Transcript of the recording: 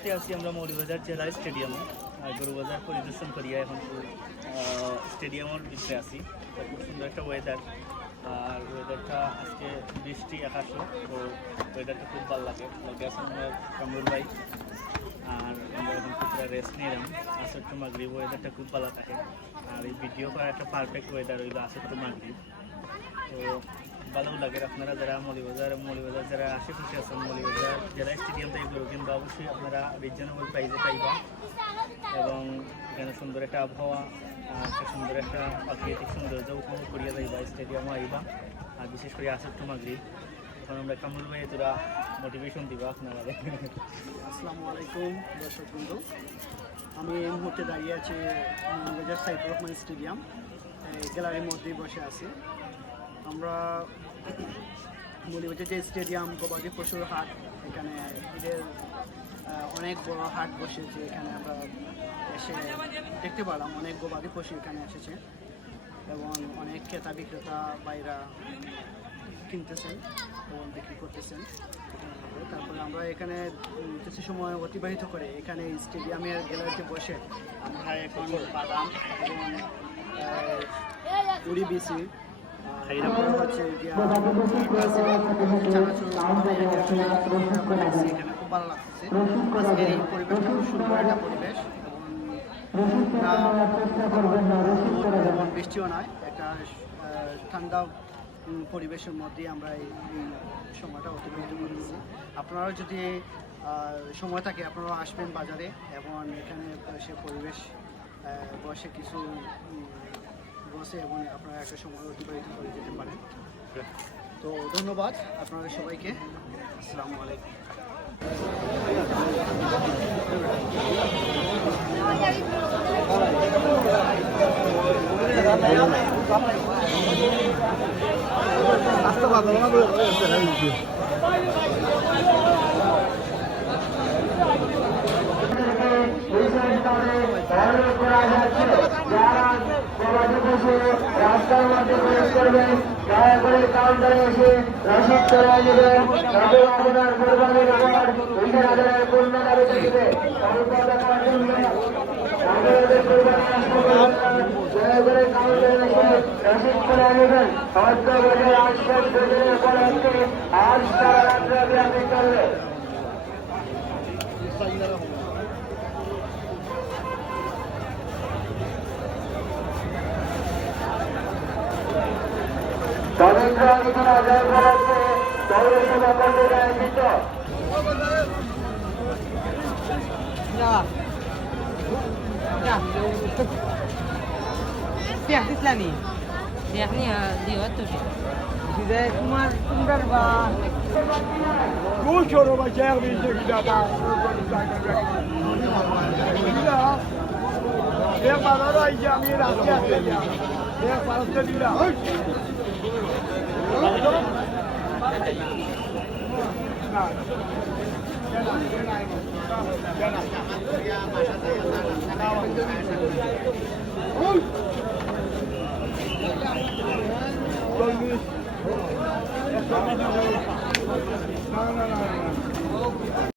মুহূর্তে আছি আমরা মৌলভীবাজার জেলা স্টেডিয়ামে গরুবাজার পরিদর্শন করিয়া এখন স্টেডিয়ামের ভিতরে আছি। খুব সুন্দর একটা ওয়েদার, আর ওয়েদারটা আজকে বৃষ্টি আকাশও, তো ওয়েদারটা খুব ভালো লাগে। আছেন আমার কামরুল ভাই, আর আমরা এখন কিছুটা রেস্ট নিলাম। আসর টু মাগরিব ওয়েদারটা খুব ভালো থাকে, আর এই ভিডিও করার একটা পারফেক্ট ওয়েদার হইল আসর টু মাগরিব। তো ভালো লাগে। আপনারা যারা মৌলভীবাজার যারা আশেপাশে আছেন, মৌলভীবাজার জেলা স্টেডিয়াম টাইপ করবেন বা অবশ্যই আপনারা রিজনেবল প্রাইসে পাইবা, এবং এখানে সুন্দর একটা আবহাওয়া, একটা সুন্দর একটা প্রাকৃতিক সৌন্দর্য উপভোগ করিয়া যাইবা, স্টেডিয়ামে আইবা। আর বিশেষ করে আসর টু মাগরিব এখন আমরা কামরুল ভাই তোরা মোটিভেশন দিবা আপনারা। আসসালামু আলাইকুম দর্শক বন্ধু, আমি এই মুহূর্তে দাঁড়িয়ে আছি মৌলভীবাজার সাইফুর রহমান স্টেডিয়াম গ্যালারির মধ্যেই বসে আছি। আমরা মৌলভীবাজার যে স্টেডিয়াম গবাদি পশুর হাট, এখানে ঈদের অনেক বড় হাট বসেছে। এখানে আমরা এসে দেখতে পেলাম অনেক গবাদি পশু এখানে এসেছে, এবং অনেক ক্রেতা বিক্রেতা বাইরা কিনতেছেন এবং বিক্রি করতেছেন। তারপরে আমরা এখানে কিছু সময় অতিবাহিত করে এখানে স্টেডিয়ামের গ্যালারিতে বসে আমরা এখন বাদাম এবং উড়ি বিসি এরপরে হচ্ছে এখানে খুব ভালো লাগতেছে। আজকের এই পরিবেশটা খুব সুন্দর একটা পরিবেশ, এবং বৃষ্টিও নয়, একটা ঠান্ডা পরিবেশের মধ্যেই আমরা এই সময়টা অতিবাহিত করতেছি। আপনারাও যদি সময় থাকে আপনারাও আসবেন বাজারে, এবং এখানে সে পরিবেশ বসে কিছু বসে এবং আপনারা একটা সময় অতিবাহিত করে যেতে পারেন। তো ধন্যবাদ আপনাদের সবাইকে। আসসালামু আলাইকুম। রাস্তার মধ্যে প্রবেশ করবেন, দয়া করে কাউন্টারে এসে রসিদ করে নেবেন, তবে আপনার কোরবানির উপর 20,000 পূর্ণ দাবি থাকবে। দয়া করে কাউন্টারে এসে রসিদ করে নেবেন। অর্থ বছর 8 বছরের পর আজকে আজ সারা রাত্রে আপনি করবে। পবিত্র কিছু আদায় করাচ্ছে পৌরসভা কর্তৃক আয়োজিত